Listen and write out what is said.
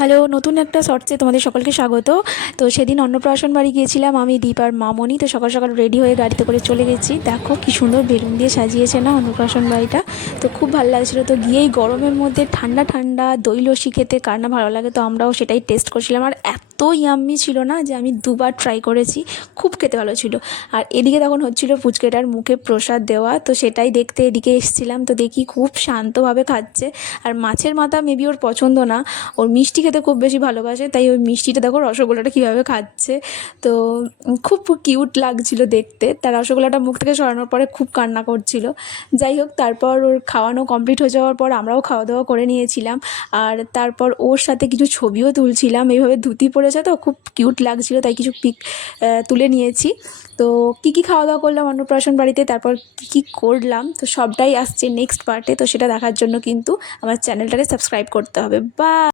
Hello, নতুন একটা শর্টসে তোমাদের সকলকে স্বাগত। তো সেদিন অন্নপ্রাশন বাড়ি গিয়েছিলাম আমি, দীপ আর মামনি। তো সকাল সকাল রেডি হয়ে গাড়িতে করে চলে গেছি। দেখো কি সুন্দর বেলুন দিয়ে সাজিয়েছে না অন্নপ্রাশন বাড়িটা। তো খুব ভালো লাগছিলো। তো গিয়েই গরমের মধ্যে ঠান্ডা ঠান্ডা দই লস্যি খেতে কার না ভালো লাগে। তো আমরাও সেটাই টেস্ট করছিলাম, আর এত ইয়াম্মি ছিল না যে আমি দুবার ট্রাই করেছি। খুব খেতে ভালো ছিল। আর এদিকে তখন হচ্ছিল পুচকেটার মুখে প্রসাদ দেওয়া, তো সেটাই দেখতে এদিকে এসেছিলাম। তো দেখি খুব শান্তভাবে খাচ্ছে। আর মাছের মাথা মেবি ওর পছন্দ না, ওর মিষ্টি খেতে খুব বেশি ভালোবাসে। তাই ওই মিষ্টিটা দেখো, রসগোল্লাটা কীভাবে খাচ্ছে। তো খুব কিউট লাগছিল দেখতে। তার রসগোল্লাটা মুখ থেকে সরানোর পরে খুব কান্না করছিল। যাই হোক, তারপর ওর খাওয়ানো কমপ্লিট হয়ে যাওয়ার পর আমরাও খাওয়া দাওয়া করে নিয়েছিলাম। আর তারপর ওর সাথে কিছু ছবিও তুলছিলাম। এইভাবে ধুতি পড়েছে তো খুব কিউট লাগছিল, তাই কিছু পিক তুলে নিয়েছি। তো কী খাওয়া দাওয়া করলাম অন্নপ্রাশন বাড়িতে, তারপর কী করলাম, তো সবটাই আসছে নেক্সট পার্টে। তো সেটা দেখার জন্য কিন্তু আমার চ্যানেলটাকে সাবস্ক্রাইব করতে হবে। বা